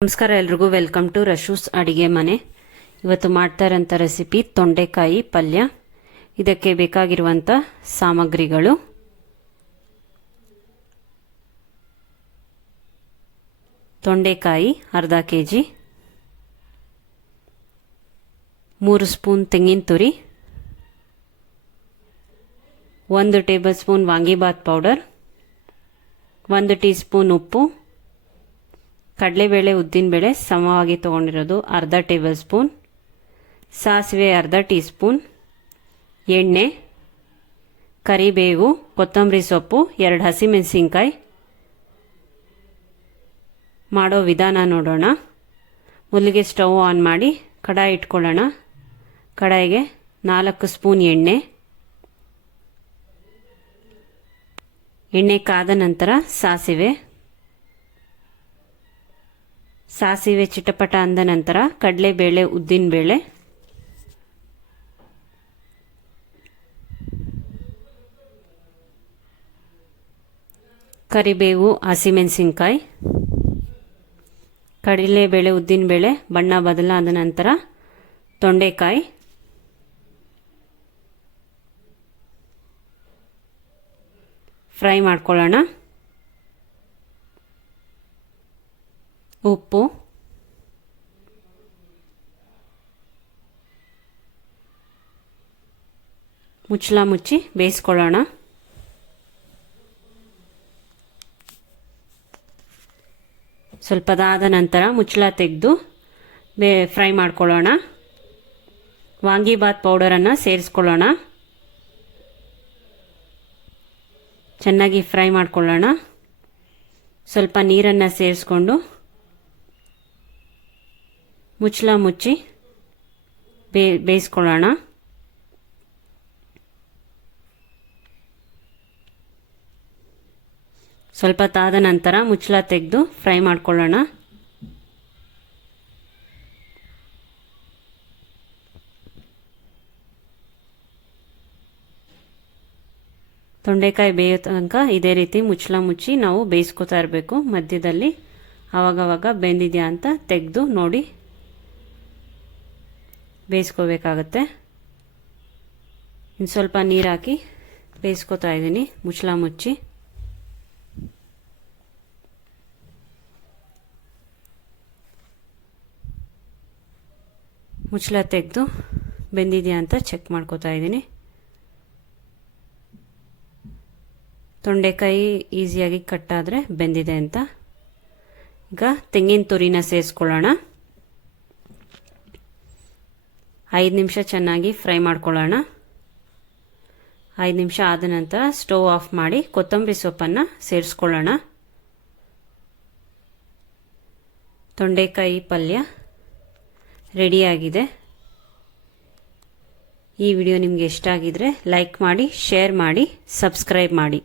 ನಮಸ್ಕಾರ ಎಲ್ರಿಗೂ welcome to ರಶೂಸ್ ಅಡಿಗೆ ಮನೆ. ಇವತ್ತು ಮಾಡ್ತಾ ಇರೋಂಥ ರೆಸಿಪಿ ತೊಂಡೆಕಾಯಿ ಪಲ್ಯ. ಇದಕ್ಕೆ ಬೇಕಾಗಿರುವಂಥ ಸಾಮಗ್ರಿಗಳು: ತೊಂಡೆಕಾಯಿ ಅರ್ಧ ಕೆಜಿ, 3 ಸ್ಪೂನ್ ತೆಂಗಿನ ತುರಿ, 1 tablespoon vangibath powder, 1 teaspoon ಉಪ್ಪು, ಕಡಲೆಬೇಳೆ ಉದ್ದಿನಬೇಳೆ ಸಮವಾಗಿ ತೊಗೊಂಡಿರೋದು ಅರ್ಧ ಟೇಬಲ್ ಸ್ಪೂನ್, ಸಾಸಿವೆ ಅರ್ಧ ಟೀ ಸ್ಪೂನ್, ಎಣ್ಣೆ, ಕರಿಬೇವು, ಕೊತ್ತಂಬರಿ ಸೊಪ್ಪು, 2 ಹಸಿಮೆಣಸಿನ್ಕಾಯಿ. ಮಾಡೋ ವಿಧಾನ ನೋಡೋಣ. ಮೊದಲಿಗೆ ಸ್ಟವ್ ಆನ್ ಮಾಡಿ ಕಡಾಯಿ ಇಟ್ಕೊಳ್ಳೋಣ. ಕಡಾಯಿಗೆ 4 ಸ್ಪೂನ್ ಎಣ್ಣೆ ಕಾದ ನಂತರ ಸಾಸಿವೆ ಚಿಟಪಟ ಅಂದ ನಂತರ ಕಡಲೆಬೇಳೆ ಉದ್ದಿನಬೇಳೆ, ಕರಿಬೇವು, ಹಸಿಮೆಣಸಿನ್ಕಾಯಿ. ಕಡಲೆಬೇಳೆ ಉದ್ದಿನಬೇಳೆ ಬಣ್ಣ ಬದಲಾದ ನಂತರ ತೊಂಡೆಕಾಯಿ, ಫ್ರೈ ಮಾಡ್ಕೊಳ್ಳೋಣ. ಉಪ್ಪು, ಮುಚ್ಚಳ ಮುಚ್ಚಿ ಬೇಯಿಸ್ಕೊಳ್ಳೋಣ. ಸ್ವಲ್ಪದಾದ ನಂತರ ಮುಚ್ಚಳ ತೆಗೆದು ಫ್ರೈ ಮಾಡ್ಕೊಳ್ಳೋಣ. ವಾಂಗಿಬಾತ್ ಪೌಡರನ್ನು ಸೇರಿಸ್ಕೊಳ್ಳೋಣ. ಚೆನ್ನಾಗಿ ಫ್ರೈ ಮಾಡ್ಕೊಳ್ಳೋಣ. ಸ್ವಲ್ಪ ನೀರನ್ನು ಸೇರಿಸ್ಕೊಂಡು ಮುಚ್ಚಳ ಮುಚ್ಚಿ ಬೇಯಿಸ್ಕೊಳ್ಳೋಣ. ಸ್ವಲ್ಪ ತಾದ ನಂತರ ಮುಚ್ಚಳ ತೆಗೆದು ಫ್ರೈ ಮಾಡ್ಕೊಳ್ಳೋಣ. ತೊಂಡೆಕಾಯಿ ಬೇಯೋ ತನಕ ಇದೇ ರೀತಿ ಮುಚ್ಚಳ ಮುಚ್ಚಿ ನಾವು ಬೇಯಿಸ್ಕೊತಾ ಇರಬೇಕು. ಮಧ್ಯದಲ್ಲಿ ಆವಾಗವಾಗ ಬೆಂದಿದೆಯಾ ಅಂತ ತೆಗೆದು ನೋಡಿ ಬೇಯಿಸ್ಕೋಬೇಕಾಗತ್ತೆ. ಇನ್ನು ಸ್ವಲ್ಪ ನೀರು ಹಾಕಿ ಬೇಯಿಸ್ಕೊತಾ ಇದ್ದೀನಿ ಮುಚ್ಚಳ ಮುಚ್ಚಿ. ಮುಚ್ಚಳ ತೆಗೆದು ಬೆಂದಿದೆಯಾ ಅಂತ ಚೆಕ್ ಮಾಡ್ಕೋತಾ ಇದ್ದೀನಿ. ತೊಂಡೆಕಾಯಿ ಈಸಿಯಾಗಿ ಕಟ್ಟಾದರೆ ಬೆಂದಿದೆ ಅಂತ. ಈಗ ತೆಂಗಿನ ತುರಿನ ಸೇರಿಸ್ಕೊಳ್ಳೋಣ. 5 ನಿಮಿಷ ಚೆನ್ನಾಗಿ ಫ್ರೈ ಮಾಡ್ಕೊಳ್ಳೋಣ. 5 ನಿಮಿಷ ಆದ ನಂತರ ಸ್ಟವ್ ಆಫ್ ಮಾಡಿ ಕೊತ್ತಂಬರಿ ಸೊಪ್ಪನ್ನು ಸೇರಿಸ್ಕೊಳ್ಳೋಣ. ತೊಂಡೆಕಾಯಿ ಪಲ್ಯ ರೆಡಿಯಾಗಿದೆ. ಈ ವಿಡಿಯೋ ನಿಮಗೆ ಇಷ್ಟ ಆಗಿದ್ರೆ ಲೈಕ್ ಮಾಡಿ, ಶೇರ್ ಮಾಡಿ, ಸಬ್ಸ್ಕ್ರೈಬ್ ಮಾಡಿ.